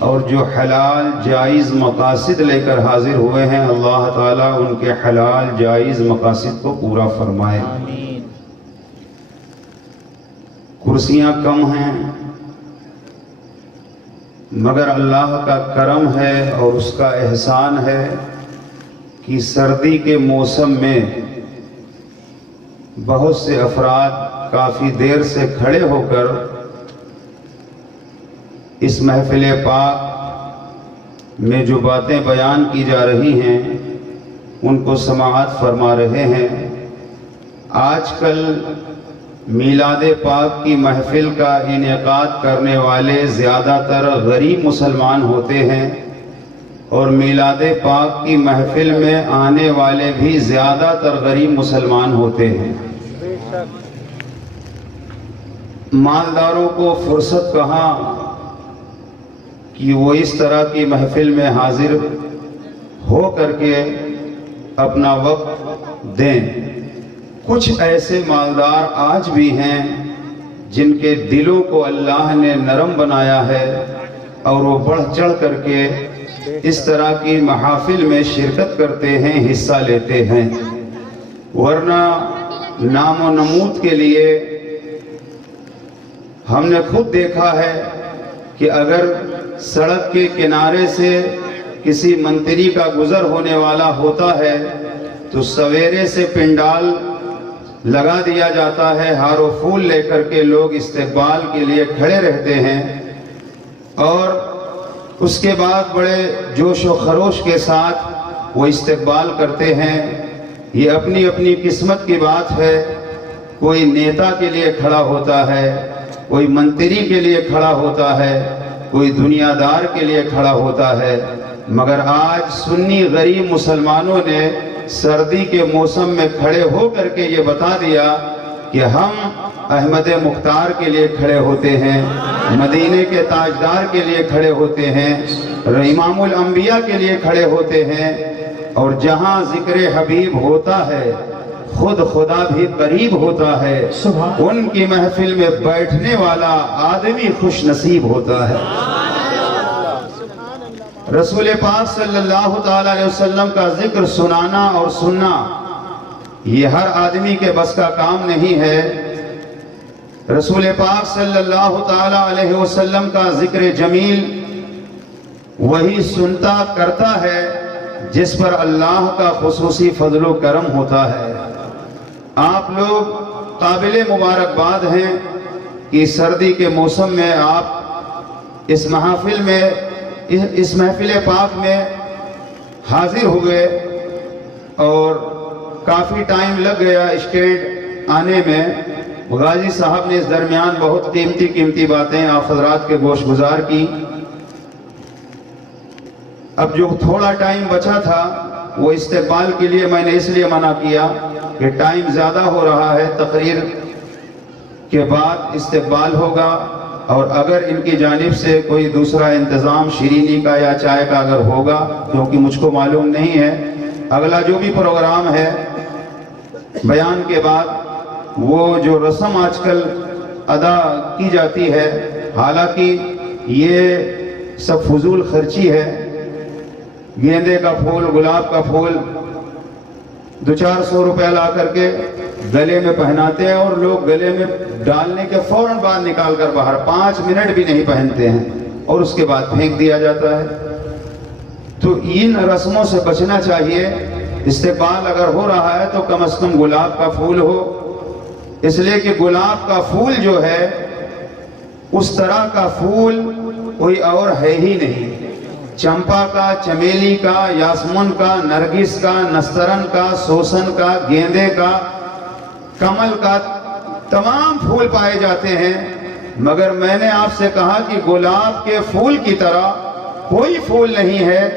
اور جو حلال جائز مقاصد لے کر حاضر ہوئے ہیں اللہ تعالیٰ ان کے حلال جائز مقاصد کو پورا فرمائے۔ کرسیاں کم ہیں مگر اللہ کا کرم ہے اور اس کا احسان ہے کہ سردی کے موسم میں بہت سے افراد کافی دیر سے کھڑے ہو کر اس محفل پاک میں جو باتیں بیان کی جا رہی ہیں ان کو سماعت فرما رہے ہیں۔ آج کل میلاد پاک کی محفل کا انعقاد کرنے والے زیادہ تر غریب مسلمان ہوتے ہیں اور میلاد پاک کی محفل میں آنے والے بھی زیادہ تر غریب مسلمان ہوتے ہیں۔ مالداروں کو فرصت کہاں کہ وہ اس طرح کی محفل میں حاضر ہو کر کے اپنا وقت دیں۔ کچھ ایسے مالدار آج بھی ہیں جن کے دلوں کو اللہ نے نرم بنایا ہے اور وہ بڑھ چڑھ کر کے اس طرح کی محافل میں شرکت کرتے ہیں، حصہ لیتے ہیں، ورنہ نام و نمود کے لیے ہم نے خود دیکھا ہے کہ اگر سڑک کے کنارے سے کسی منتری کا گزر ہونے والا ہوتا ہے تو سویرے سے پنڈال لگا دیا جاتا ہے، ہار و پھول لے کر کے لوگ استقبال کے لیے کھڑے رہتے ہیں اور اس کے بعد بڑے جوش و خروش کے ساتھ وہ استقبال کرتے ہیں۔ یہ اپنی اپنی قسمت کی بات ہے، کوئی نیتا کے لیے کھڑا ہوتا ہے، کوئی منتری کے لیے کھڑا ہوتا ہے، کوئی دنیا دار کے لیے کھڑا ہوتا ہے، مگر آج سنی غریب مسلمانوں نے سردی کے موسم میں کھڑے ہو کر کے یہ بتا دیا کہ ہم احمد مختار کے لیے کھڑے ہوتے ہیں، مدینے کے تاجدار کے لیے کھڑے ہوتے ہیں، امام الانبیاء کے لیے کھڑے ہوتے ہیں، اور جہاں ذکر حبیب ہوتا ہے خود خدا بھی قریب ہوتا ہے، ان کی محفل میں بیٹھنے والا آدمی خوش نصیب ہوتا ہے۔ رسول پاک صلی اللہ تعالی علیہ وسلم کا ذکر سنانا اور سننا یہ ہر آدمی کے بس کا کام نہیں ہے۔ رسول پاک صلی اللہ تعالی علیہ وسلم کا ذکر جمیل وہی سنتا کرتا ہے جس پر اللہ کا خصوصی فضل و کرم ہوتا ہے۔ آپ لوگ قابل مبارکباد ہیں کہ سردی کے موسم میں آپ اس محفل پاک میں حاضر ہوئے اور کافی ٹائم لگ گیا اسٹینڈ آنے میں۔ غازی صاحب نے اس درمیان بہت قیمتی باتیں آپ حضرات کے گوش گزار کی۔ اب جو تھوڑا ٹائم بچا تھا وہ استقبال کے لیے میں نے اس لیے منع کیا کہ ٹائم زیادہ ہو رہا ہے، تقریر کے بعد استقبال ہوگا، اور اگر ان کی جانب سے کوئی دوسرا انتظام شیرینی کا یا چائے کا اگر ہوگا، کیونکہ مجھ کو معلوم نہیں ہے، اگلا جو بھی پروگرام ہے بیان کے بعد وہ جو رسم آج کل ادا کی جاتی ہے، حالانکہ یہ سب فضول خرچی ہے۔ گیندے کا پھول، گلاب کا پھول 200-400 روپے لا کر کے گلے میں پہناتے ہیں اور لوگ گلے میں ڈالنے کے فوراً بعد نکال کر باہر 5 منٹ بھی نہیں پہنتے ہیں اور اس کے بعد پھینک دیا جاتا ہے۔ تو ان رسموں سے بچنا چاہیے۔ استقبال اگر ہو رہا ہے تو کم از کم گلاب کا پھول ہو، اس لیے کہ گلاب کا پھول جو ہے اس طرح کا پھول کوئی اور ہے ہی نہیں۔ چمپا کا، چمیلی کا، یاسمن کا، نرگس کا، نسترن کا، سوسن کا، گیندے کا، کمل کا، تمام پھول پائے جاتے ہیں، مگر میں نے آپ سے کہا کہ گلاب کے پھول کی طرح کوئی پھول نہیں ہے،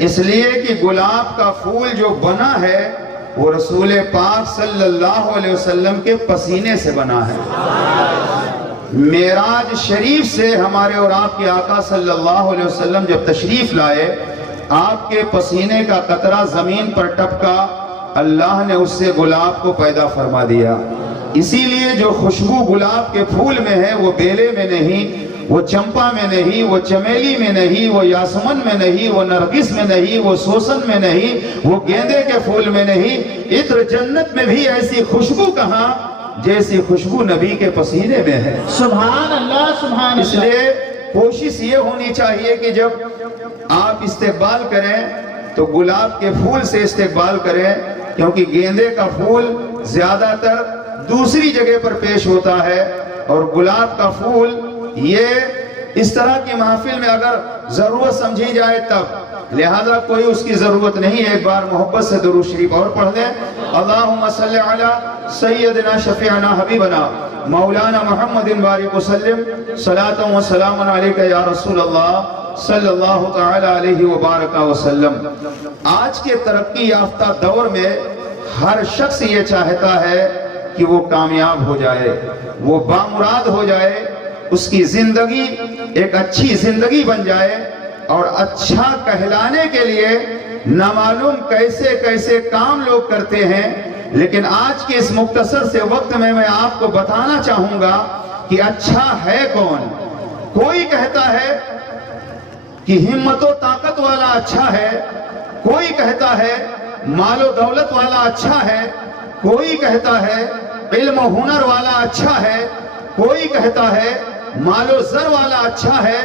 اس لیے کہ گلاب کا پھول جو بنا ہے وہ رسول پاک صلی اللہ علیہ وسلم کے پسینے سے بنا ہے۔ معراج شریف سے ہمارے اور آپ کے آقا صلی اللہ علیہ وسلم جب تشریف لائے، آپ کے پسینے کا قطرہ زمین پر ٹپکا، اللہ نے اس سے گلاب کو پیدا فرما دیا۔ اسی لیے جو خوشبو گلاب کے پھول میں ہے وہ بیلے میں نہیں، وہ چمپا میں نہیں، وہ چمیلی میں نہیں، وہ یاسمن میں نہیں، وہ نرگس میں نہیں، وہ سوسن میں نہیں، وہ گیندے کے پھول میں نہیں، عطر جنت میں بھی ایسی خوشبو کہاں جیسی خوشبو نبی کے پسینے میں ہے۔ سبحان اللہ سبحان اس اللہ۔ لیے کوشش یہ ہونی چاہیے کہ جب آپ استقبال کریں تو گلاب کے پھول سے استقبال کریں، کیونکہ گیندے کا پھول زیادہ تر دوسری جگہ پر پیش ہوتا ہے، اور گلاب کا پھول یہ اس طرح کی محفل میں اگر ضرورت سمجھی جائے تب، لہذا کوئی اس کی ضرورت نہیں ہے۔ ایک بار محبت سے درود شریف اور پڑھ دیں۔ اللہم صلی علی سیدنا شفیعنا حبیبنا مولانا محمد بارک وسلم صلاۃ و سلام علیک یا رسول اللہ صلی اللہ تعالی علیہ وبارک وسلم۔ آج کے ترقی یافتہ دور میں ہر شخص یہ چاہتا ہے کہ وہ کامیاب ہو جائے، وہ بامراد ہو جائے، اس کی زندگی ایک اچھی زندگی بن جائے، اور اچھا کہلانے کے لیے نہ معلوم کیسے کیسے کام لوگ کرتے ہیں۔ لیکن آج کے اس مختصر سے وقت میں آپ کو بتانا چاہوں گا کہ اچھا ہے کون۔ کوئی کہتا ہے کہ ہمت و طاقت والا اچھا ہے، کوئی کہتا ہے مال و دولت والا اچھا ہے، کوئی کہتا ہے علم و ہنر والا اچھا ہے، کوئی کہتا ہے مال و زر والا اچھا ہے،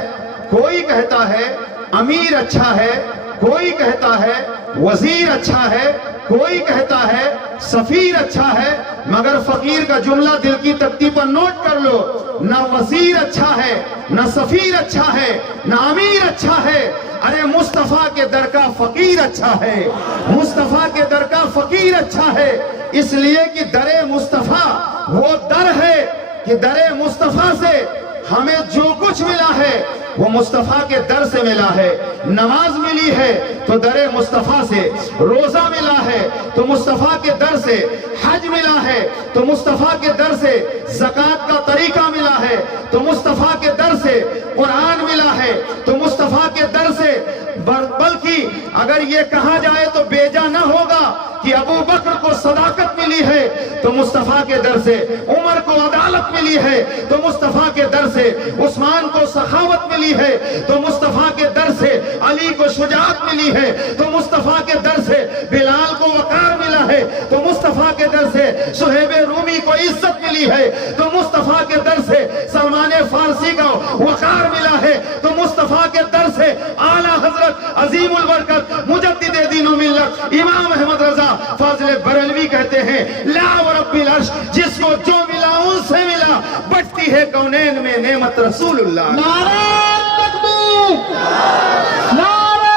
کوئی کہتا ہے امیر اچھا ہے، کوئی کہتا ہے وزیر اچھا ہے، کوئی کہتا ہے سفیر اچھا ہے۔ مگر فقیر کا جملہ دل کی تختی پر نوٹ کر لو، نہ وزیر اچھا ہے، نہ سفیر اچھا ہے، نہ امیر اچھا ہے، ارے مصطفیٰ کے در کا فقیر اچھا ہے، مصطفیٰ کے در کا فقیر اچھا ہے۔ اس لیے کہ در مصطفیٰ وہ در ہے کہ در مصطفیٰ سے ہمیں جو کچھ ملا ہے وہ مصطفیٰ کے در سے ملا ہے۔ نماز ملی ہے تو در مصطفیٰ سے، روزہ ملا ہے تو مصطفیٰ کے در سے، حج ملا ہے تو مصطفیٰ کے در سے، زکوٰۃ کا طریقہ ملا ہے تو مصطفیٰ کے در سے، قرآن ملا ہے تو مصطفیٰ کے در سے۔ بلکہ اگر یہ کہا جائے تو بیجا نہ ہوگا کہ ابو بکر کو صداقت ملی ہے تو مصطفیٰ کے در سے، عمر کو عدالت ملی ہے تو مصطفیٰ کے در سے، عثمان کو سخاوت ملی ہے تو مصطفیٰ کے در سے، علی کو شجاعت ملی ہے تو مصطفیٰ کے در سے، بلال کو وقار ملا ہے تو مصطفیٰ کے در سے، صہیب رومی کو عزت ملی ہے تو مصطفیٰ کے در سے، سلمان فارسی کا وقار ملا ہے تو مصطفیٰ کے در سے، اعلیٰ حضرت عظیم البرکت مجدد دین و ملت امام احمد رضا فاضل بریلوی کہتے ہیں لا ورب العرش، جس کو جو ملا ان سے ملا، بٹتی ہے کونین میں نعمت رسول اللہ۔ نعرہ تکبیر، نعرہ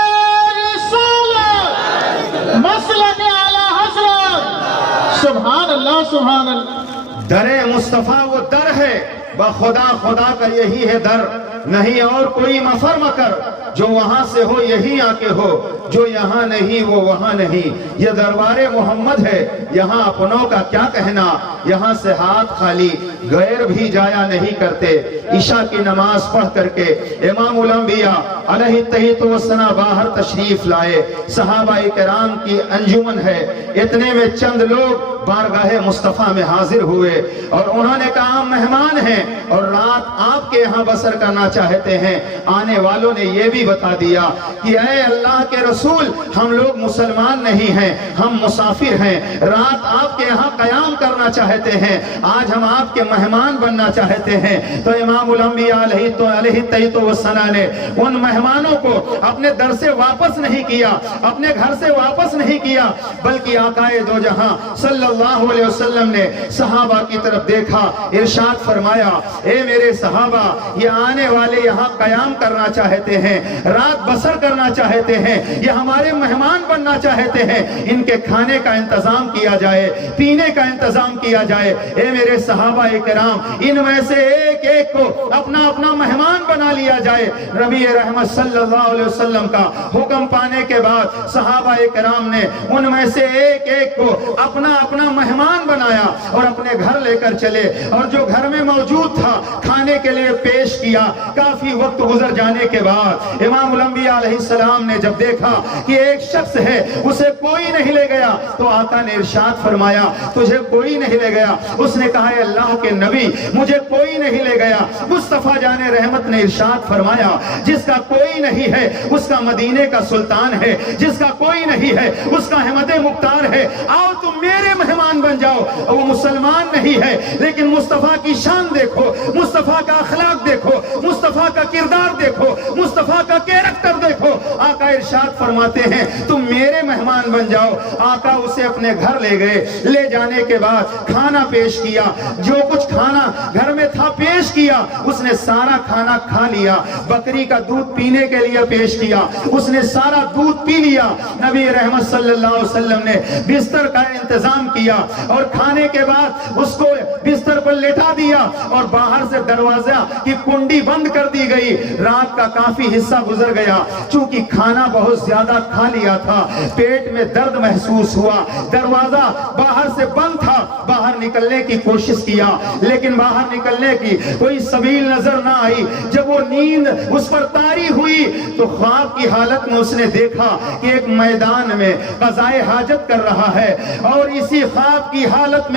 رسالت، مسلک اعلی حضرت۔ سبحان اللہ سبحان اللہ۔ در مصطفیٰ وہ در ہے، بخدا خدا کا یہی ہے در، نہیں اور کوئی مفر مکر، جو وہاں سے ہو یہی آ کے ہو، جو یہاں نہیں وہ وہاں نہیں۔ یہ دربار محمد ہے، یہاں اپنوں کا کیا کہنا، یہاں سے ہاتھ خالی غیر بھی جایا نہیں کرتے۔ عشاء کی نماز پڑھ کر کے امام الانبیاء علیہ التحیت والثناء باہر تشریف لائے، صحابہ کرام کی انجمن ہے، اتنے میں چند لوگ بارگاہ مصطفیٰ میں حاضر ہوئے اور انہوں نے کہا ہم مہمان ہیں اور رات آپ کے یہاں بسر کرنا چاہتے ہیں۔ آنے والوں نے یہ بھی بتا دیا کہ اے اللہ کے رسول، ہم لوگ مسلمان نہیں ہیں، ہم مسافر ہیں، رات آپ کے یہاں قیام کرنا چاہتے ہیں، آج ہم آپ کے مہمان بننا چاہتے ہیں۔ تو امام الانبیاء علیہ التحیت والثناء نے ان مہمانوں کو اپنے در سے واپس نہیں کیا، اپنے گھر سے واپس نہیں کیا، بلکہ آقا دو جہاں صلی اللہ علیہ وسلم نے صحابہ کی طرف دیکھا، ارشاد فرمایا اے میرے صحابہ، یہ آنے والے یہاں قیام کرنا چاہتے ہیں، رات بسر کرنا چاہتے ہیں، یہ ہمارے مہمان بننا چاہتے ہیں، ان کے کھانے کا انتظام کیا جائے، پینے کا انتظام کیا جائے۔ اے میرے صحابہ کرام، ان میں سے ایک ایک کو اپنا اپنا مہمان بنا لیا جائے۔ نبی رحمت صلی اللہ علیہ وسلم کا حکم پانے کے بعد صحابہ کرام نے ان میں سے ایک ایک کو اپنا اپنا مہمان بنایا اور اپنے گھر لے کر چلے، اور جو گھر میں موجود تھا کھانے کے لیے پیش کیا۔ کافی وقت گزر جانے کے بعد امام الانبیاء علیہ السلام نے جب دیکھا کہ ایک شخص ہے اسے کوئی نہیں لے گیا تو آقا نے ارشاد فرمایا تجھے کوئی نہیں لے گیا؟ اس نے کہا اے اللہ کے نبی مجھے کوئی نہیں لے گیا۔ مصطفیٰ جان رحمت نے ارشاد فرمایا جس کا کوئی نہیں ہے اس کا مدینے کا سلطان ہے، جس کا کوئی نہیں ہے اس کا احمد مختار ہے، آؤ تم میرے مہمان بن جاؤ۔ وہ مسلمان نہیں ہے لیکن مصطفیٰ کی شان دیکھو، مصطفیٰ کا اخلاق دیکھو، مصطفیٰ کا کردار دیکھو، مصطفیٰ کا کیریکٹر دیکھو۔ آقا ارشاد فرماتے ہیں تم میرے مہمان بن جاؤ۔ آقا اسے اپنے گھر لے گئے، لے جانے کے بعد کھانا پیش کیا، جو کچھ کھانا گھر میں تھا پیش کیا، اس نے سارا کھانا کھا لیا۔ بکری کا دودھ پینے کے لیے پیش کیا، اس نے سارا دودھ پی لیا۔ نبی رحمت صلی اللہ علیہ وسلم نے بستر کا انتظام کیا اور کھانے کے بعد اس کو بستر پر لٹا دیا اور باہر سے دروازہ کی کنڈی بند کر دی گئی۔ رات کا کافی حصہ گزر گیا، چونکہ کھانا بہت زیادہ کھا لیا تھا، پیٹ میں درد محسوس ہوا، دروازہ باہر سے بند تھا۔ باہر نکلنے کی کوشش کیا لیکن باہر نکلنے کی کوئی سبیل نظر نہ آئی۔ جب وہ نیند اس پر طاری ہوئی تو خواب کی حالت میں اس نے دیکھا کہ ایک میدان میں قضائے حاجت کر رہا ہے اور اسی خواب کی حالت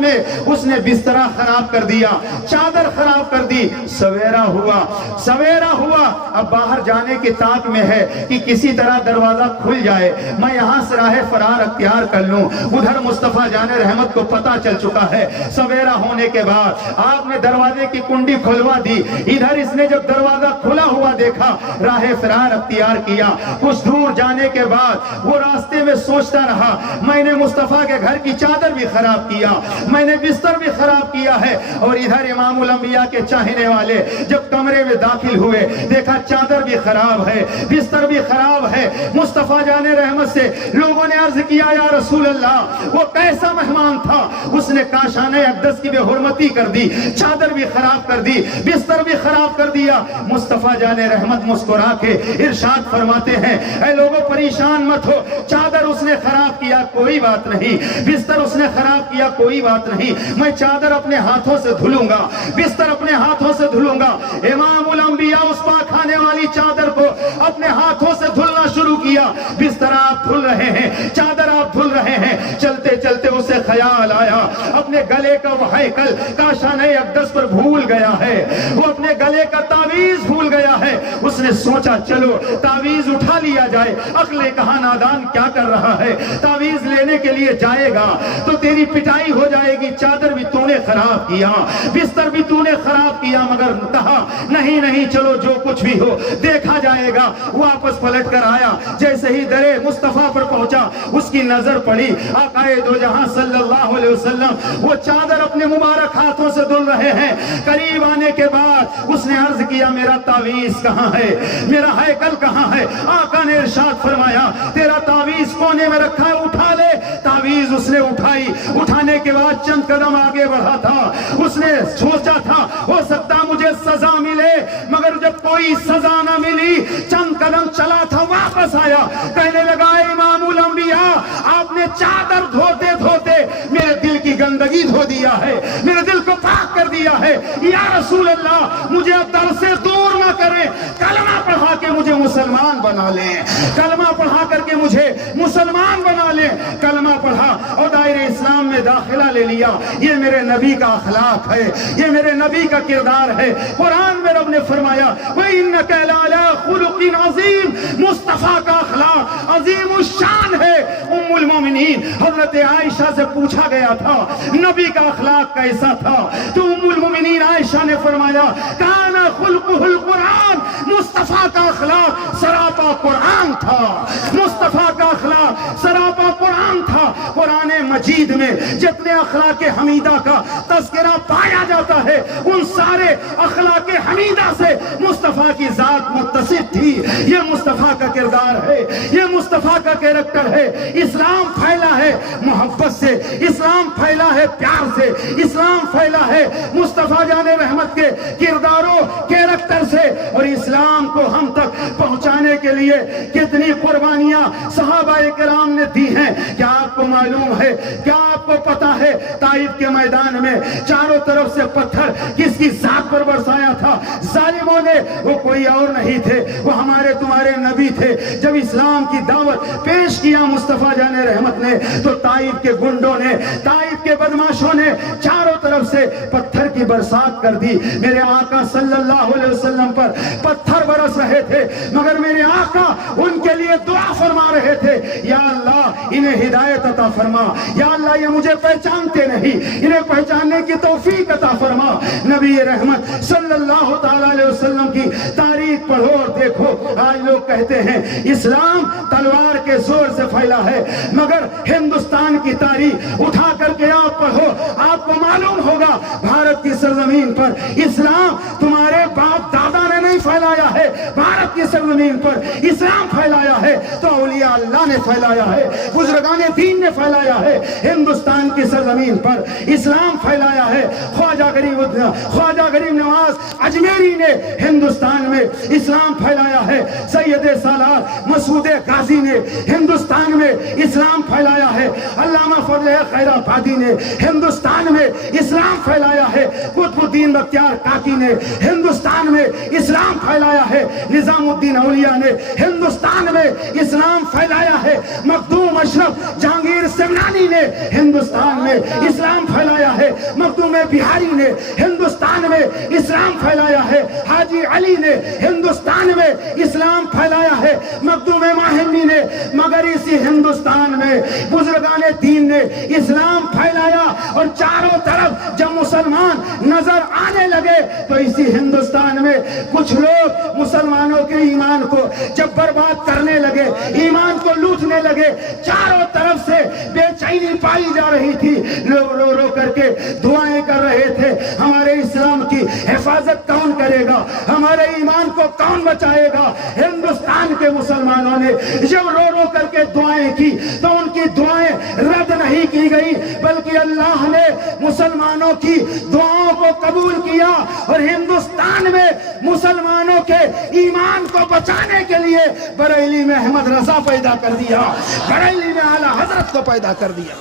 میں اس نے بستر خراب کر دیا، چادر خراب کر دی۔ سویرا ہوا، اب باہر جانے کی طاق میں ہے کہ کسی طرح دروازہ کھل جائے، میں یہاں سے راہ فرار اختیار کر لوں۔ ادھر مصطفیٰ جان رحمت کو پتہ چل چکا ہے۔ سویرا ہونے کے بعد آپ نے دروازے کی کنڈی کھلوا دی، ادھر اس نے جب دروازہ کھلا ہوا دیکھا، راہ فرار اختیار کیا۔ کچھ دور جانے کے بعد وہ راستے میں سوچتا رہا میں نے مصطفیٰ کے گھر کی چادر بھی خراب کیا، میں نے بستر بھی خراب کیا ہے۔ اور ادھر امام الانبیاء کے چاہنے والے جب کمرے میں داخل ہوئے دیکھا چادر بھی خراب ہے، بستر بھی خراب ہے۔ مصطفیٰ جان رحمت سے لوگوں نے عرض کیا یا رسول اللہ وہ کیسا مہمان تھا، اس نے کاشان اقدس کی بے حرمتی کر دی، چادر بھی خراب کر دی، بستر بھی خراب کر دیا۔ مصطفیٰ جان رحمت مسکرا کے ارشاد فرماتے ہیں اے لوگوں پریشان مت ہو، چادر اس نے خراب کیا کوئی بات نہیں، بستر اس نے خراب کیا کوئی بات نہیں، میں چادر اپنے ہاتھوں سے دھلوں گا، بستر اپنے ہاتھوں سے دھلوں گا۔ امام الانبیاء اس پاک کھانے والی چادر کو اپنے ہاتھوں سے دھلنا شروع کیا۔ بستر آپ دھل رہے ہیں، چادر آپ دھل رہے ہیں۔ چلتے چلتے اسے خیال آیا اپنے گلے کا وہ ہیکل کاشان اقدس پر بھول گیا ہے، وہ اپنے گلے کا تعویذ بھول گیا ہے۔ اس نے سوچا چلو تعویذ اٹھا لیا جائے، عقل کہاں نادان کیا کر رہا ہے، تعویذ لینے کے لیے جائے گا تو تیری پٹائی ہو جائے گی، چادر بھی تو نے خراب کیا، بستر بھی تو نے خراب کیا۔ مگر کہا نہیں چلو جو کچھ بھی ہو دیکھا جائے گا۔ واپس پلٹ کر آیا، جیسے ہی درے مصطفیٰ پر پہنچا اس کی نظر پڑی آقا دو جہاں صلی اللہ علیہ وسلم وہ چادر اپنے مبارک ہاتھوں سے دھل رہے ہیں۔ قریب آنے کے بعد اس نے عرض کیا میرا تعویذ کہاں ہے، میرا ہیکل کہاں ہے؟ آقا نے ارشاد فرمایا تیرا تعویذ کونے میں رکھا ہے، اٹھا لے۔ تعویذ اس نے اٹھائی، اٹھانے کے بعد چند قدم آگے بڑھا تھا، اس نے سوچا تھا ہو سکتا مجھے سزا ملے، مگر جب کوئی سزا نہ ملی چند قدم چلا تھا واپس آیا، کہنے لگا امام الانبیاء آپ نے چادر دھوتے دھوتے میرے دل کی گندگی دھو دیا ہے، میرے دل کو پاک کر دیا ہے۔ یا رسول اللہ مجھے اب در سے دور نہ کریں، کلمہ پڑھا کے مجھے مسلمان بنا لیں، کلمہ پڑھا کر کے مجھے مسلمان بنا لیں۔ کلمہ پڑھا اور دائرہ اسلام میں داخلہ لے لیا۔ یہ میرے نبی کا اخلاق ہے، یہ میرے نبی کا کردار ہے۔ قرآن میں رب نے فرمایا وَإِنَّكَ لَعَلَىٰ خُلُقٍ عَظِيمٍ، مصطفیٰ کا اخلاق عظیم الشان ہے۔ ام المومنین حضرت عائشہ سے پوچھا گیا تھا نبی کا اخلاق کیسا تھا، تو ام المومنین عائشہ نے فرمایا کان خلقہ القرآن، مصطفیٰ کا اخلاق سراپا قرآن تھا، مصطفیٰ کا اخلاق سراپا قرآن تھا۔ قرآن مجید میں جتنے اخلاق حمیدہ کا تذکرہ پایا جاتا ہے ان سارے اخلاق حمیدہ سے مصطفیٰ کی ذات متصف تھی۔ یہ مصطفیٰ کا کردار ہے، یہ مصطفیٰ کا کیریکٹر ہے۔ اسلام پھیلا ہے محبت سے، اسلام پھیلا ہے پیار سے، اسلام پھیلا ہے مصطفیٰ جان رحمت کے کرداروں کیریکٹر سے۔ اور اسلام کو ہم تک پہنچانے کے لیے کتنی قربانیاں صحابہ کرام نے دی ہیں، کیا آپ کو معلوم ہے، کیا آپ آپ کو پتا ہے طائف کے میدان میں چاروں طرف سے پتھر کس کی ذات پر برسایا تھا؟ ظالموں نے، وہ کوئی اور نہیں تھے، وہ ہمارے تمہارے نبی تھے۔ جب اسلام کی دعوت پیش کیا مصطفیٰ جان رحمت نے تو طائف کے گنڈوں نے، طائف کے بدماشوں نے چاروں طرف سے پتھر کی برسات کر دی۔ میرے آقا صلی اللہ علیہ وسلم پر پتھر برس رہے تھے، مگر میرے آقا ان کے لیے دعا فرما رہے تھے، یا اللہ انہیں ہدایت عطا فرما، یا اللہ یہ مجھے پہچانتے نہیں، انہیں پہچاننے کی توفیق عطا فرما۔ نبی رحمت صلی اللہ تعالی علیہ وسلم کی تاریخ پڑھو اور دیکھو، آج لوگ کہتے ہیں اسلام تلوار کے زور سے پھیلا ہے، مگر ہندوستان کی تاریخ اٹھا کر کے آپ پڑھو، آپ کو معلوم ہوگا بھارت کی سرزمین پر اسلام تمہارے باپ دادا نے نہیں پھیلایا ہے، بھارت کی سرزمین پر اسلام پھیلایا ہے تو اولیاء اللہ نے پھیلایا ہے، بزرگان دین نے پھیلایا ہے۔ ہندوستان کی سرزمین پر اسلام پھیلایا ہے، خواجہ غریب نواز اجمیری نے ہندوستان میں اسلام پھیلایا ہے، سید سالار مسعود غازی نے ہندوستان میں اسلام پھیلایا ہے، علامہ فضل خیر آبادی نے ہندوستان میں اسلام پھیلایا ہے، قطب الدین بختیار کاکی نے ہندوستان میں اسلام پھیلایا ہے، نظام الدین اولیاء نے ہندوستان میں اسلام پھیلایا ہے، مخدوم اشرف جہانگیر سمنانی نے ہندوستان میں اسلام پھیلایا ہے، مخدوم بہاری نے ہندوستان میں اسلام پھیلایا ہے، حاجی علی نے ہندوستان میں اسلام پھیلایا ہے، مخدوم ماہمی نے، مگر اسی ہندوستان میں بزرگان دین نے اسلام پھیلایا، اور چاروں طرف جب مسلمان نظر آنے لگے تو اسی ہندوستان میں کچھ لوگ مسلمانوں کے ایمان کو جب برباد کرنے لگے، ایمان کو لوٹنے لگے، چاروں طرف سے بے چینی پائی جا رہی تھی، لوگ رو رو کر کے دعائیں کر رہے تھے، ہمارے اسلام کی حفاظت کون کرے گا، ہمارے ایمان کو کون بچائے گا؟ ہندوستان کے مسلمانوں نے جب رو رو کر کے دعائیں کی تو ان کی دعائیں رد نہیں کی گئی، بلکہ اللہ نے مسلمانوں کی دعاؤں کو قبول کیا، اور ہندوستان میں مسلمانوں کے ایمان کو بچانے کے لیے بریلی میں احمد رضا پیدا کر دیا، بریلی میں اعلیٰ حضرت کو پیدا کر دیا۔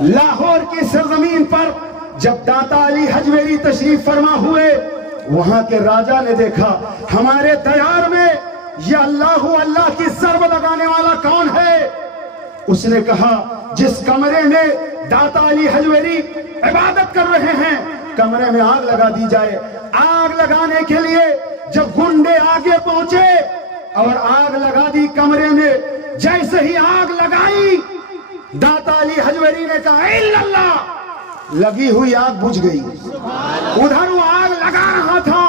لاہور کی سرزمین پر جب داتا علی حجویری تشریف فرما ہوئے، وہاں کے راجہ نے دیکھا ہمارے دیار میں یہ اللہ کی ضرب لگانے والا کون ہے؟ اس نے کہا جس کمرے میں داتا علی حجویری عبادت کر رہے ہیں کمرے میں آگ لگا دی جائے۔ آگ لگانے کے لیے جب گنڈے آگے پہنچے اور آگ لگا دی کمرے میں، جیسے ہی آگ لگائی داتا علی حجویری نے کہا الا اللہ، لگی ہوئی آگ بجھ گئی۔ ادھر وہ آگ لگا رہا تھا،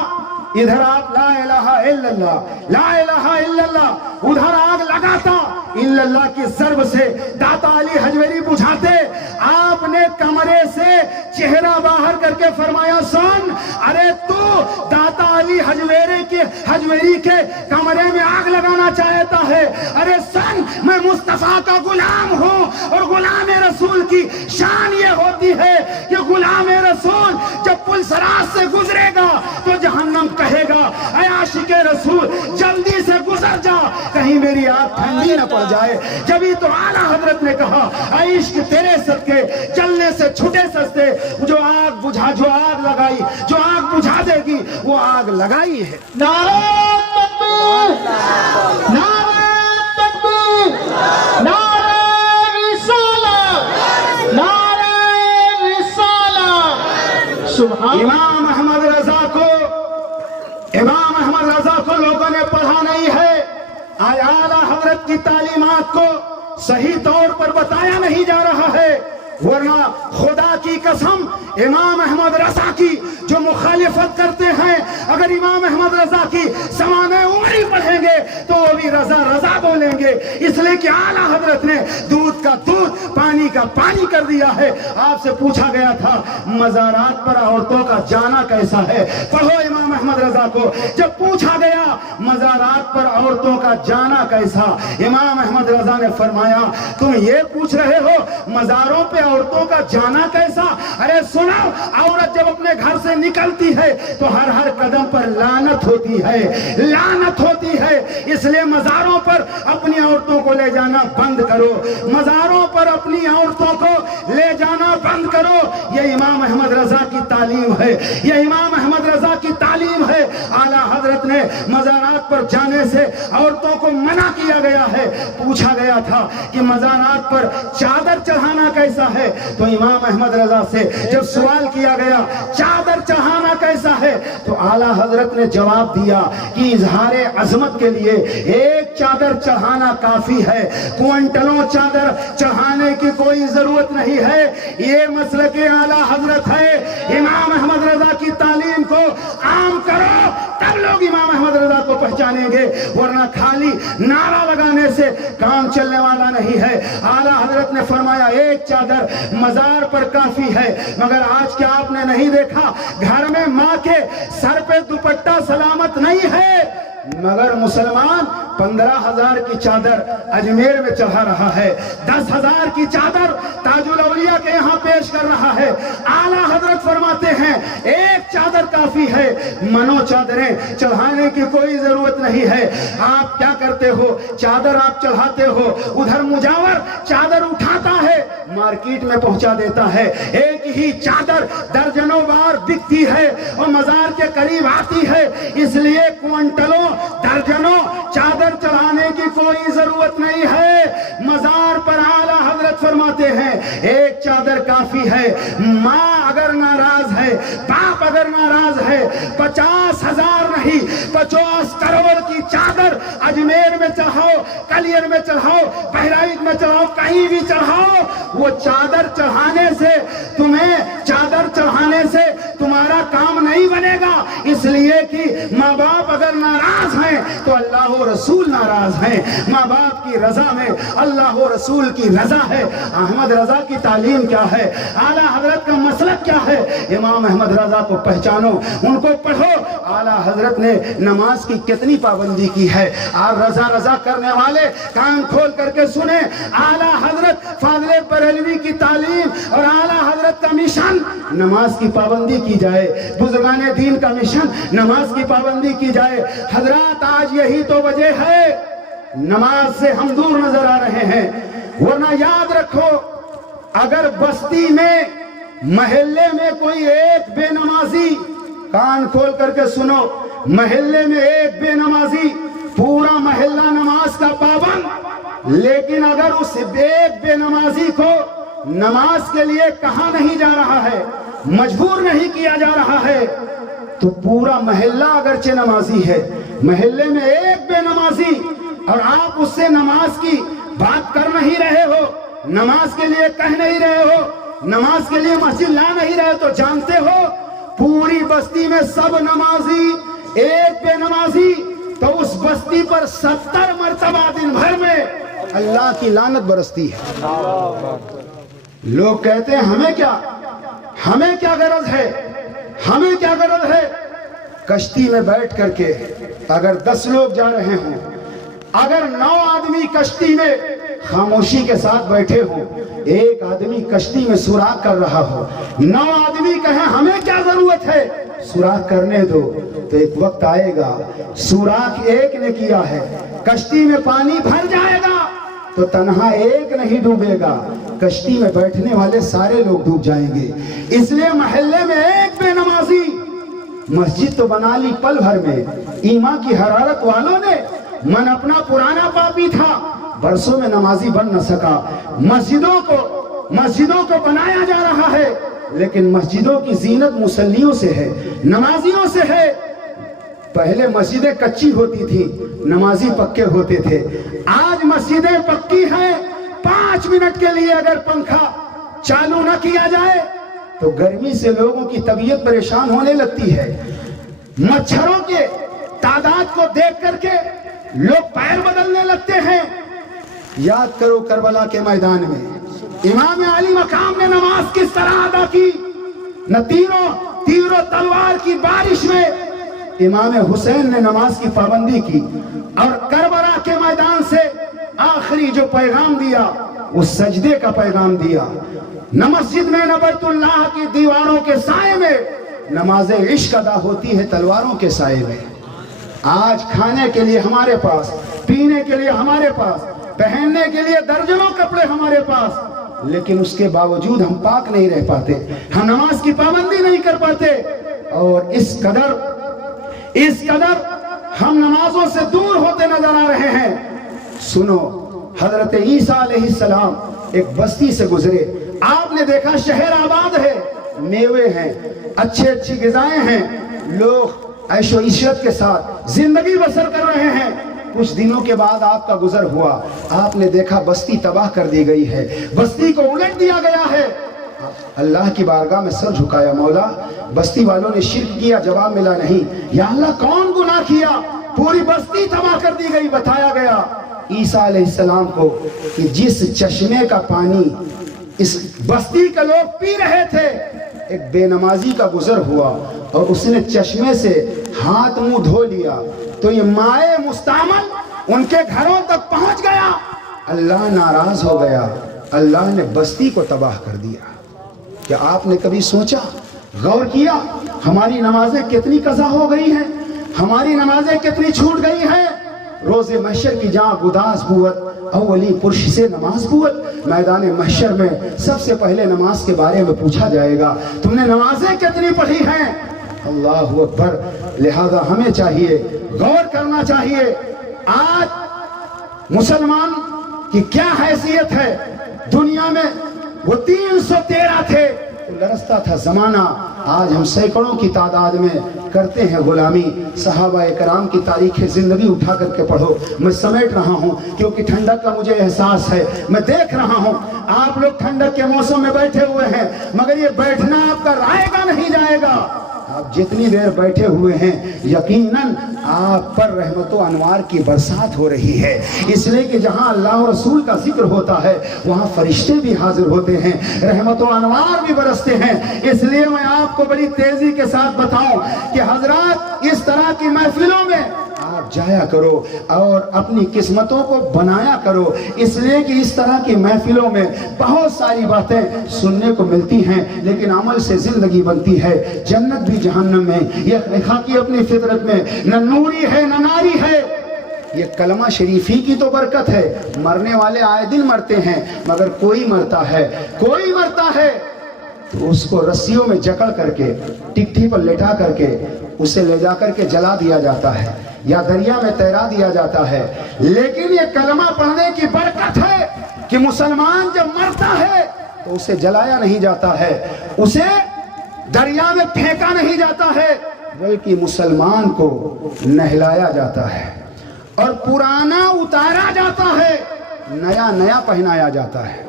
ادھر آپ لا الہ الا اللہ لا الہ الا اللہ، ادھر آگ لگاتا، الا اللہ کی ضرب سے داتا علی حجویری بجھاتے۔ آپ نے کمرے سے چہرہ باہر کر کے فرمایا سن، ارے تو داتا علی حجویری کے کمرے میں آگ لگانا چاہتا ہے؟ ارے سن، میں مصطفیٰ کا غلام ہوں، اور غلام رسول کی شان یہ ہوتی ہے کہ غلام رسول جب پل صراط سے گزرے گا تو جہنم کہے گا اے عاشق رسول جلدی سے گزر جا، کہیں میری آگ ٹھنڈی نہ پڑ جائے۔ جبھی تو اعلیٰ حضرت نے کہا اے عشق تیرے صدقے جلنے سے چھٹے سستے، جو آگ لگائی، جو آگ بجھا دے گی وہ آگ لگائی ہے۔ نعرہ تکبیر، نعرہ تکبیر، نعرہ رسالت، نعرہ رسالت۔ سبحان امام احمد رضا کو لوگوں نے پڑھا نہیں ہے، اعلیٰ حضرت کی تعلیمات کو صحیح طور پر بتایا نہیں جا رہا ہے، ورنہ خدا کی قسم امام احمد رضا کی جو مخالفت کرتے ہیں، اگر امام احمد رضا کی سوانح عمری پڑھیں گے تو وہ بھی رضا رضا بولیں گے، اس لیے کہ اعلیٰ حضرت نے دودھ کا دودھ پانی کا پانی کر دیا ہے۔ آپ سے پوچھا گیا تھا مزارات پر عورتوں کا جانا کیسا ہے، پڑھو امام احمد رضا کو۔ جب پوچھا گیا مزارات پر عورتوں کا جانا کیسا؟ امام احمد رضا نے فرمایا تم یہ پوچھ رہے ہو مزاروں پہ عورتوں کا جانا کیسا؟ ارے سنو، عورت جب اپنے گھر سے نکلتی ہے تو ہر قدم پر لعنت ہوتی ہے، لعنت ہوتی ہے۔ اس لیے مزاروں پر اپنی عورتوں کو لے جانا بند کرو، مزاروں پر اپنی عورتوں کو لے جانا بند کرو۔ یہ امام احمد رضا کی تعلیم ہے، یہ امام احمد رضا کی تعلیم ہے۔ اعلیٰ حضرت نے مزارات پر جانے سے عورتوں کو منع کیا گیا ہے۔ پوچھا گیا تھا کہ مزارات پر چادر چڑھانا کیسا ہے، تو امام احمد رضا سے جب سوال کیا گیا چادر چڑھانا کیسا ہے تو اعلیٰ حضرت نے جواب دیا کہ اظہار عظمت کے لیے ایک چادر چڑھانا کافی ہے، کوئنٹلوں چادر چڑھانے کی کوئی ضرورت نہیں ہے۔ یہ مسلک اعلیٰ حضرت ہے۔ امام احمد رضا کی تعلیم کو عام کرو، تب لوگ امام احمد رضا کو پہچانیں گے، ورنہ خالی نعرہ لگانے سے کام چلنے والا نہیں ہے۔ اعلیٰ حضرت نے فرمایا ایک چادر مزار پر کافی ہے، مگر آج کیا آپ نے نہیں دیکھا گھر میں ماں کے سر پہ دوپٹہ سلامت نہیں ہے، مگر مسلمان 15,000 کی چادر اجمیر میں چڑھا رہا ہے، 10,000 کی چادر تاج الاولیاء کے یہاں پیش کر رہا ہے۔ اعلیٰ حضرت فرماتے ہیں ایک چادر کافی ہے، منو چادریں چڑھانے کی کوئی ضرورت نہیں ہے۔ آپ کیا کرتے ہو، چادر آپ چڑھاتے ہو، ادھر مجاور چادر اٹھاتا ہے مارکیٹ میں پہنچا دیتا ہے، ایک ہی چادر درجنوں بار بکتی ہے اور مزار کے قریب آتی ہے، اس لیے کوئنٹلوں درجنوں چادر چڑھانے کی کوئی ضرورت نہیں ہے۔ مزار پر اعلیٰ حضرت فرماتے ہیں ایک چادر کافی ہے۔ ماں اگر ناراض ہے، باپ اگر ناراض ہے، 50,000 نہیں 50 کروڑ کی چادر اجمیر میں چڑھاؤ، کلیر میں چڑھاؤ، بہرائچ میں چڑھاؤ، کہیں بھی چڑھاؤ، وہ چادر چڑھانے سے تمہارا کام نہیں بنے گا، اس لیے کہ ماں باپ اگر ناراض ہیں تو اللہ و رسول ناراض ہیں۔ ماں باپ کی رضا میں اللہ و رسول کی رضا ہے۔ احمد رضا کی تعلیم کیا ہے، اعلیٰ حضرت کا مسلک کیا ہے، امام احمد رضا کو پہچانو، ان کو پڑھو۔ اعلیٰ حضرت نے نماز کی کتنی پابندی کی ہے، آپ رضا کرنے والے کان کھول کر کے سنیں۔ اعلیٰ حضرت فاضل بریلوی کی تعلیم اور اعلیٰ حضرت کا مشن نماز کی پابندی کی جائے، بزرگان دین کا مشن نماز کی پابندی کی جائے۔ حضرات آج یہی تو وجہ ہے نماز سے ہم دور نظر آ رہے ہیں، ورنہ یاد رکھو اگر بستی میں محلے میں کوئی ایک بے نمازی، کان کھول کر کے سنو، محلے میں ایک بے نمازی، پورا محلہ نماز کا پابند، لیکن اگر اس ایک بے نمازی کو نماز کے لیے کہا نہیں جا رہا ہے، مجبور نہیں کیا جا رہا ہے، تو پورا محلہ اگرچہ نمازی ہے، محلے میں ایک بے نمازی اور آپ اس سے نماز کی بات کر نہیں رہے ہو، نماز کے لیے کہہ نہیں رہے ہو، نماز کے لیے مسجد لا نہیں رہے، تو جانتے ہو پوری بستی میں سب نمازی ایک بے نمازی، تو اس بستی پر 70 مرتبہ دن بھر میں اللہ کی لعنت برستی ہے۔ لوگ کہتے ہیں ہمیں کیا غرض ہے، ہمیں کیا غرض ہے؟ کشتی میں بیٹھ کر کے اگر 10 لوگ جا رہے ہوں، اگر 9 آدمی کشتی میں خاموشی کے ساتھ بیٹھے ہوں، ایک آدمی کشتی میں سوراخ کر رہا ہو، 9 آدمی کہیں ہمیں کیا ضرورت ہے، سوراخ کرنے دو، تو ایک وقت آئے گا سوراخ ایک نے کیا ہے، کشتی میں پانی بھر جائے گا تو تنہا ایک نہیں ڈوبے گا، کشتی میں بیٹھنے والے سارے لوگ ڈوب جائیں گے۔ اس لیے محلے میں ایک بے نمازی، مسجد تو بنا لی پل بھر میں، ایمان کی حرارت والوں نے، من اپنا پرانا پاپی تھا، برسوں میں نمازی بن نہ سکا۔ مسجدوں کو بنایا جا رہا ہے، لیکن مسجدوں کی زینت مصلیوں سے ہے، نمازیوں سے ہے۔ پہلے مسجدیں کچی ہوتی تھی، نمازی پکے ہوتے تھے، آج مسجدیں پکی ہیں، 5 منٹ کے لیے اگر پنکھا چالو نہ کیا جائے تو گرمی سے لوگوں کی طبیعت پریشان ہونے لگتی ہے، مچھروں کے تعداد کو دیکھ کر کے لوگ پیر بدلنے لگتے ہیں۔ یاد کرو کربلا کے میدان میں امام علی مقام نے نماز کس طرح ادا کی، نہ تیر و تلوار کی بارش میں امام حسین نے نماز کی پابندی کی اور کربلا کے میدان سے آخری جو پیغام دیا وہ سجدے کا پیغام دیا. نہ مسجد میں نہ بیت اللہ کی دیواروں کے سائے میں نماز عشق ادا ہوتی ہے تلواروں کے سائے میں. آج کھانے کے لیے ہمارے پاس، پینے کے لیے ہمارے پاس، پہننے کے لیے درجنوں کپڑے ہمارے پاس، لیکن اس کے باوجود ہم پاک نہیں رہ پاتے، ہم نماز کی پابندی نہیں کر پاتے. اور اس قدر ہم نمازوں سے دور ہوتے نظر آ رہے ہیں. سنو، حضرت عیسیٰ علیہ السلام ایک بستی سے گزرے. آپ نے دیکھا شہر آباد ہے، میوے ہیں، اچھی غذائیں ہیں، لوگ عیش و عشرت کے ساتھ زندگی بسر کر رہے ہیں. کچھ دنوں کے بعد آپ کا گزر ہوا، آپ نے دیکھا بستی تباہ کر دی گئی ہے، بستی کو الٹ دیا گیا ہے. اللہ کی بارگاہ میں سر جھکایا، مولا بستی والوں نے شرک کیا، جواب ملا نہیں. یا اللہ کون گناہ کیا؟ پوری بستی تباہ کر دی گئی. بتایا گیا عیسیٰ علیہ السلام کو کہ جس چشمے کا پانی اس بستی کے لوگ پی رہے تھے، ایک بے نمازی کا گزر ہوا اور اس نے چشمے سے ہاتھ منہ دھو لیا تو یہ مائع مستعمل ان کے گھروں تک پہنچ گیا. اللہ ناراض ہو گیا، اللہ نے بستی کو تباہ کر دیا. کیا آپ نے کبھی سوچا، غور کیا ہماری نمازیں کتنی قضا ہو گئی ہیں، ہماری نمازیں کتنی چھوٹ گئی ہیں؟ روز محشر کی جہاں گداز بوت اولی پرش سے نماز بوت، میدان محشر میں سب سے پہلے نماز کے بارے میں پوچھا جائے گا تم نے نمازیں کتنی پڑھی ہیں؟ اللہ اکبر. لہذا ہمیں چاہیے، غور کرنا چاہیے آج مسلمان کی کیا حیثیت ہے دنیا میں. وہ 313 تھے، لرزتا تھا زمانہ. آج ہم سینکڑوں کی تعداد میں کرتے ہیں غلامی. صحابہ کرام کی تاریخ زندگی اٹھا کر کے پڑھو. میں سمیٹ رہا ہوں کیونکہ ٹھنڈک کا مجھے احساس ہے. میں دیکھ رہا ہوں آپ لوگ ٹھنڈک کے موسم میں بیٹھے ہوئے ہیں، مگر یہ بیٹھنا آپ کا رائے گا نہیں جائے گا. آپ جتنی دیر بیٹھے ہوئے ہیں یقیناً آپ پر رحمت و انوار کی برسات ہو رہی ہے. اس لیے کہ جہاں اللہ و رسول کا ذکر ہوتا ہے وہاں فرشتے بھی حاضر ہوتے ہیں، رحمت و انوار بھی برستے ہیں. اس لیے میں آپ کو بڑی تیزی کے ساتھ بتاؤں کہ حضرات اس طرح کی محفلوں میں آپ جایا کرو اور اپنی قسمتوں کو بنایا کرو. اس لیے کہ اس طرح کی محفلوں میں بہت ساری باتیں سننے کو ملتی ہیں لیکن عمل سے زندگی بنتی ہے. جنت بھی جہنم میں، یہ خاکی اپنی فطرت میں نہ نوری ہے نہ ناری ہے. یہ کلمہ شریفی کی تو برکت ہے. مرنے والے آئے دن مرتے ہیں، مگر کوئی مرتا ہے تو اس کو رسیوں میں جکڑ کر کے ٹکٹی پر لٹا کر کے اسے لے جا کر کے جلا دیا جاتا ہے یا دریا میں تیرا دیا جاتا ہے. لیکن یہ کلمہ پڑھنے کی برکت ہے کہ مسلمان جب مرتا ہے تو اسے جلایا نہیں جاتا ہے، اسے دریا میں پھینکا نہیں جاتا ہے، بلکہ مسلمان کو نہلایا جاتا ہے اور پرانا اتارا جاتا ہے، نیا پہنایا جاتا ہے.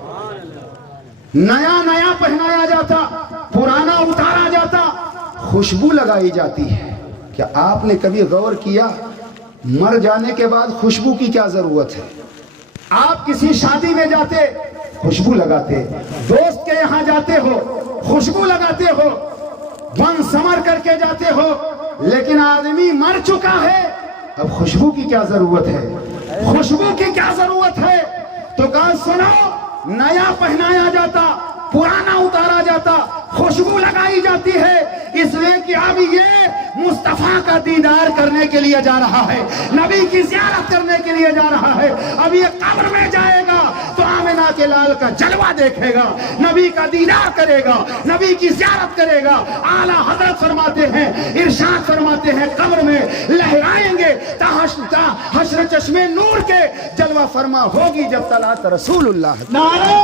نیا پہنایا جاتا، پرانا اتارا جاتا، خوشبو لگائی جاتی ہے. کیا آپ نے کبھی غور کیا مر جانے کے بعد خوشبو کی کیا ضرورت ہے؟ آپ کسی شادی میں جاتے خوشبو لگاتے، دوست کے یہاں جاتے ہو خوشبو لگاتے ہو، بن سمر کر کے جاتے ہو، لیکن آدمی مر چکا ہے، اب خوشبو کی کیا ضرورت ہے؟ خوشبو کی کیا ضرورت ہے؟ تو کہا سنو، نیا پہنایا جاتا، پرانا اتارا جاتا، خوشبو لگائی جاتی ہے. اس لیے کہ اب یہ مصطفیٰ کا دیدار کرنے کے لیے جا رہا ہے، نبی کی زیارت کرنے کے لیے جا رہا ہے. اب یہ قبر میں جائے گا تو آمنہ کے لال کا جلوہ دیکھے گا، نبی کا دیدار کرے گا، نبی کی زیارت کرے گا. اعلیٰ حضرت فرماتے ہیں، ارشاد فرماتے ہیں، قبر میں لہرائیں گے تا حشر چشمے نور کے جلوہ فرما ہوگی جب طلعت رسول اللہ. نعرہ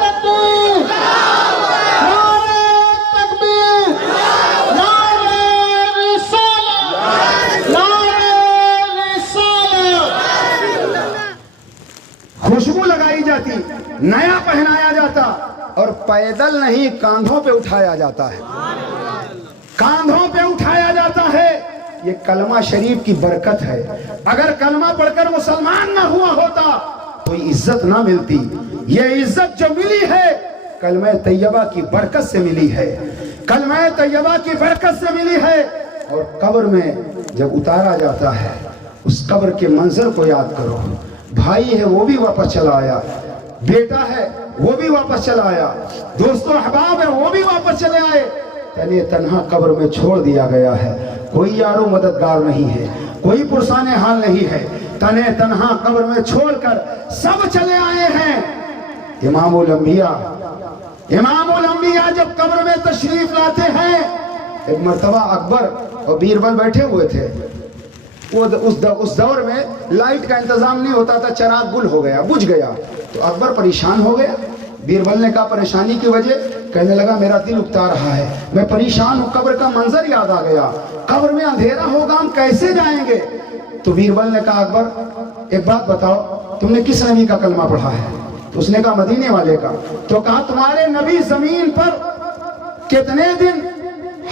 تکبیر، نعرہ تکبیر، نعرہ رسالت، نعرہ رسالت. خوشبو لگائی جاتی، نیا پہنایا جاتا اور پیدل نہیں کاندھوں پہ اٹھایا جاتا ہے، کاندھوں پہ اٹھایا جاتا ہے. یہ کلمہ شریف کی برکت ہے. اگر کلمہ پڑھ کر مسلمان نہ ہوا ہوتا تو عزت نہ ملتی. یہ عزت جو ملی ہے کلمہ طیبہ کی برکت سے ملی ہے، کلمہ طیبہ کی برکت سے ملی ہے. اور قبر میں جب اتارا جاتا ہے اس قبر کے منظر کو یاد کرو. بھائی ہے وہ بھی واپس چلا آیا, بیٹا ہے وہ بھی واپس چلا آیا, دوستو احباب ہے وہ بھی واپس چلے آئے. تنے تنہا قبر میں چھوڑ دیا گیا ہے, کوئی یارو مددگار نہیں ہے, کوئی پرسان حال نہیں ہے. تنے تنہا قبر میں چھوڑ کر سب چلے آئے ہیں. امام الانبیاء جب قبر میں تشریف لاتے ہیں, ایک مرتبہ اکبر اور بیربل بیٹھے ہوئے تھے. وہ اس دور میں لائٹ کا انتظام نہیں ہوتا تھا, چراغ گل ہو گیا, بجھ گیا. تو اکبر پریشان ہو گیا. بیربل نے کہا پریشانی کی وجہ, کہنے لگا میرا دل اکتا رہا ہے, میں پریشان ہوں, قبر کا منظر یاد آ گیا, قبر میں اندھیرا ہوگا, ہم کیسے جائیں گے. تو بیربل نے کہا اکبر ایک بات بتاؤ, تم نے کس نبی کا کلمہ پڑھا ہے؟ تو اس نے کہا مدینے والے کا. تو کہا تمہارے نبی زمین پر کتنے دن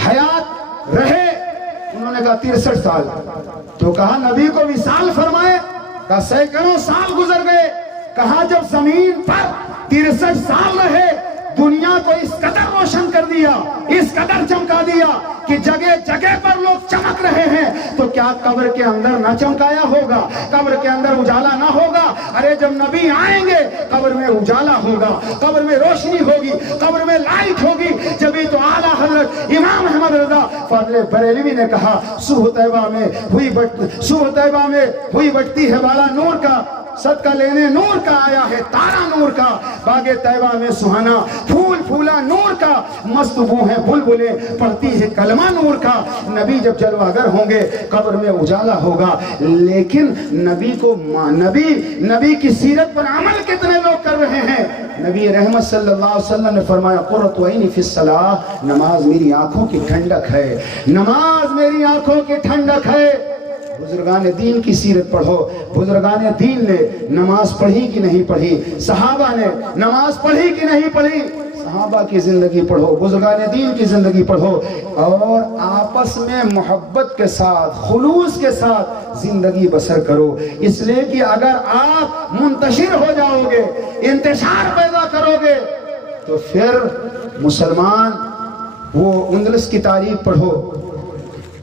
حیات رہے؟ انہوں نے کہا 63 سال. تو کہا نبی کو وصال فرمائے؟ کہا سینکڑوں سال گزر گئے. کہا جب زمین پر 63 سال رہے, دنیا کو اس قدر روشن کر دیا, اس قدر چمکا دیا کہ جگہ جگہ پر لوگ چمک رہے ہیں, تو کیا قبر کے اندر نہ چمکایا ہوگا, قبر کے اندر اجالا نہ ہوگا؟ ارے جب نبی آئیں گے قبر میں اجالا ہوگا, قبر میں روشنی ہوگی, قبر میں لائٹ ہوگی. جبھی تو اعلیٰ حضرت امام احمد رضا فاضل بریلوی نے کہا صبح طیبہ میں ہوئی بٹتی ہے بالا نور کا, صدقہ لینے نور کا آیا ہے تارا نور کا, باغ طیبہ میں سہانا پھول پھولا نور کا, مست بو ہے بلبلیں پڑھتی ہے کلمہ نور کا. نبی جب جلوہ گر ہوں گے قبر میں اجالا ہوگا. لیکن نبی کی سیرت پر عمل کتنے لوگ کر رہے ہیں؟ نبی رحمت صلی اللہ علیہ وسلم نے فرمایا قرۃ عینی فی الصلاۃ, نماز میری آنکھوں کی ٹھنڈک ہے, نماز میری آنکھوں کی ٹھنڈک ہے. بزرگان دین کی سیرت پڑھو, بزرگان دین نے نماز پڑھی کہ نہیں پڑھی, صحابہ نے نماز پڑھی کہ نہیں پڑھی, صحابہ کی زندگی پڑھو, بزرگان دین کی زندگی پڑھو, اور آپس میں محبت کے ساتھ خلوص کے ساتھ زندگی بسر کرو. اس لیے کہ اگر آپ منتشر ہو جاؤ گے, انتشار پیدا کرو گے, تو پھر مسلمان, وہ اندلس کی تاریخ پڑھو,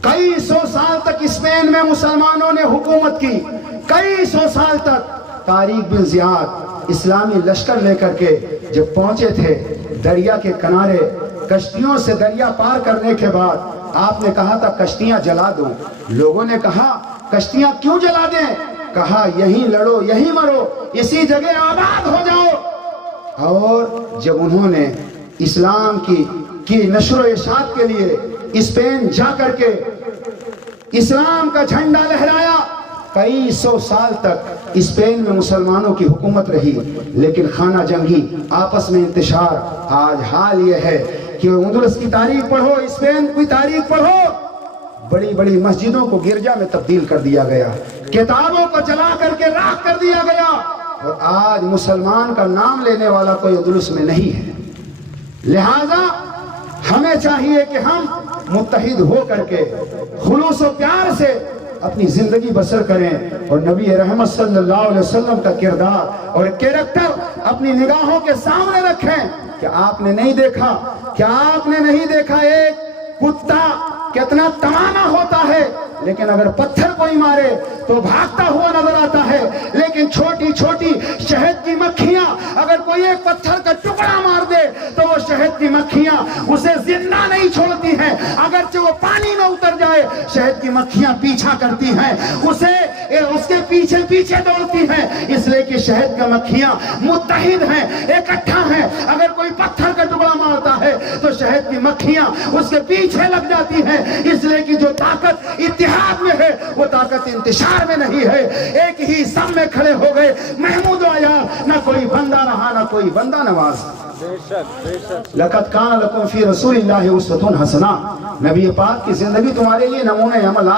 کئی سو سال تک اسپین میں مسلمانوں نے حکومت کی, کئی سو سال تک. طارق بن زیاد اسلامی لشکر لے کر کے جب پہنچے تھے دریا کے کنارے, کشتیوں سے دریا پار کرنے کے بعد آپ نے کہا تھا کشتیاں جلا دو. لوگوں نے کہا کشتیاں کیوں جلا دیں؟ کہا یہیں لڑو, یہیں مرو, اسی جگہ آباد ہو جاؤ. اور جب انہوں نے اسلام کی نشر و اشاعت کے لیے اسپین جا کر کے اسلام کا جھنڈا لہرایا, کئی سو سال تک اسپین میں مسلمانوں کی حکومت رہی, لیکن خانہ جنگی, آپس میں انتشار. آج حال یہ ہے کہ اندلس کی تاریخ پڑھو, اسپین کی تاریخ پڑھو, بڑی بڑی مسجدوں کو گرجا میں تبدیل کر دیا گیا, کتابوں کو جلا کر کے راکھ کر دیا گیا, اور آج مسلمان کا نام لینے والا کوئی اندلس میں نہیں ہے. لہذا ہمیں چاہیے کہ ہم متحد ہو کر کے خلوص و پیار سے اپنی زندگی بسر کریں, اور نبی رحمت صلی اللہ علیہ وسلم کا کردار اور کیریکٹر اپنی نگاہوں کے سامنے رکھیں. کہ آپ نے نہیں دیکھا ایک کتا کتنا توانا ہوتا ہے, لیکن اگر پتھر کوئی مارے تو بھاگتا ہوا نظر آتا ہے, لیکن چھوٹی چھوٹی شہد کی مکھیاں اگر کوئی ایک پتھر کا ٹکڑا مار دے تو وہ شہد کی مکھیاں اسے زندہ نہیں چھوڑتی ہیں, اگرچہ وہ پانی میں اتر جائے شہد کی مکھیاں پیچھا کرتی ہیں, اس کے پیچھے پیچھے دوڑتی ہیں, اس لیے کہ شہد کی مکھیاں متحد ہیں, اکٹھا ہیں. اگر کوئی پتھر کا ٹکڑا مارتا ہے تو شہد کی مکھیاں اس کے پیچھے لگ جاتی ہیں, اس لیے کہ جو طاقت اتحاد میں ہے وہ طاقت انتشار میں نہیں ہے. ایک ہی سب میں کھڑے ہو گئے, محمود آیا, نہ کوئی بندہ رہا نہ کوئی بندہ نواز. لقد کان لکم فی رسول اللہ اسوۃ حسنہ, نبی پاک کی زندگی تمہارے لیے نمونہ عمل.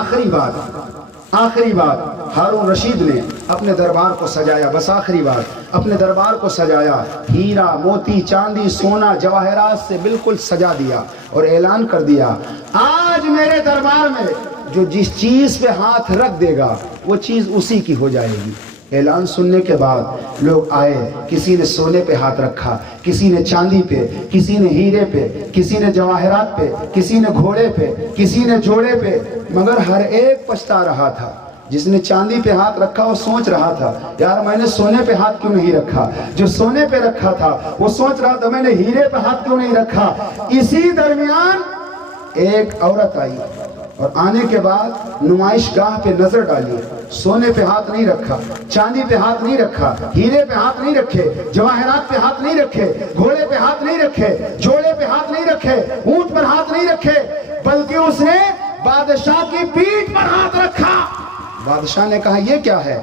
آخری بات ہارون رشید نے اپنے دربار کو سجایا, بس آخری بات اپنے دربار کو سجایا, ہیرا موتی چاندی سونا جواہرات سے بالکل سجا دیا اور اعلان کر دیا آج میرے دربار میں جو جس چیز پہ ہاتھ رکھ دے گا وہ چیز اسی کی ہو جائے گی. اعلان سننے کے بعد لوگ آئے، کسی نے سونے پہ ہاتھ رکھا، کسی نے چاندی پہ، کسی نے ہیرے پہ، کسی نے جواہرات پہ، کسی نے گھوڑے پہ، کسی نے جوڑے پہ، مگر ہر ایک پچھتا رہا تھا۔ جس نے چاندی پہ ہاتھ رکھا وہ سوچ رہا تھا یار میں نے سونے پہ ہاتھ کیوں نہیں رکھا، جو سونے پہ رکھا تھا وہ سوچ رہا تھا میں نے ہیرے پہ ہاتھ کیوں نہیں رکھا۔ اسی درمیان ایک عورت آئی اور آنے کے بعد نمائش گاہ پہ نظر ڈالی، سونے پہ ہاتھ نہیں رکھا، چاندی پہ ہاتھ نہیں رکھا، ہیرے پہ ہاتھ نہیں رکھے، جواہرات پہ ہاتھ نہیں رکھے، گھوڑے پہ ہاتھ نہیں رکھے، جوڑے پہ ہاتھ نہیں رکھے، اونٹ پر ہاتھ نہیں رکھے، بلکہ اس نے بادشاہ کی پیٹھ پر ہاتھ رکھا۔ بادشاہ نے کہا یہ کیا ہے؟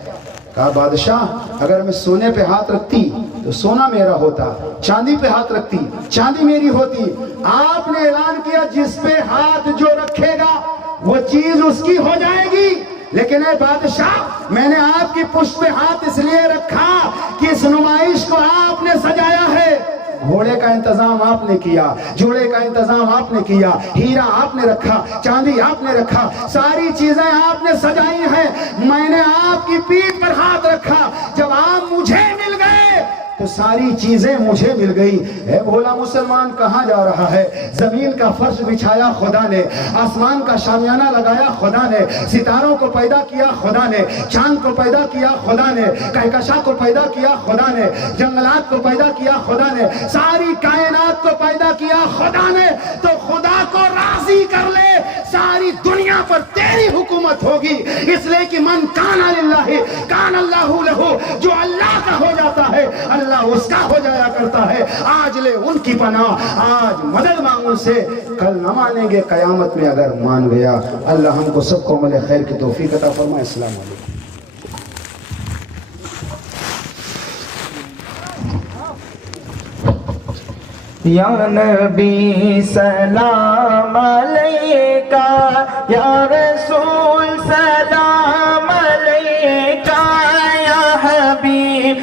کہا بادشاہ اگر میں سونے پہ ہاتھ رکھتی تو سونا میرا ہوتا، چاندی پہ ہاتھ رکھتی چاندی میری ہوتی۔ آپ نے اعلان کیا جس پہ ہاتھ جو رکھے گا وہ چیز اس کی ہو جائے گی، لیکن اے بادشاہ میں نے آپ کی پشت پہ ہاتھ اس لیے رکھا کہ اس نمائش کو آپ نے سجایا ہے۔ گھوڑے کا انتظام آپ نے کیا، جوڑے کا انتظام آپ نے کیا، ہیرا آپ نے رکھا، چاندی آپ نے رکھا، ساری چیزیں آپ نے سجائی ہیں، میں نے آپ کی پیٹھ پر ہاتھ رکھا، جب آپ مجھے مل گئے تو ساری چیزیں مجھے مل گئی۔ اے بھولا مسلمان کہاں جا رہا ہے؟ زمین کا فرش بچھایا خدا نے، آسمان کا شامیانہ لگایا خدا نے، ستاروں کو پیدا کیا خدا نے، چاند کو پیدا کیا خدا نے، کہکشاں کو پیدا کیا خدا نے، جنگلات کو پیدا کیا خدا نے، ساری کائنات کو پیدا کیا خدا نے، تو خدا کو راضی کر لے، ساری دنیا پر تیری حکومت ہوگی، اس لیے کہ من کان للہ کان اللہ لہو، جو اللہ کا ہو جاتا ہے اللہ اس کا ہو جایا کرتا ہے۔ آج لے ان کی پناہ، آج مدد مانگوں سے، کل نہ مانیں گے قیامت میں اگر مان گیا۔ اللہ ہم کو سب کو عمل خیر کی توفیق عطا فرمائے۔ السلام علیکم۔ یا نبی سلام علیکہ، یا رسول سلام علیکہ، یا حبیب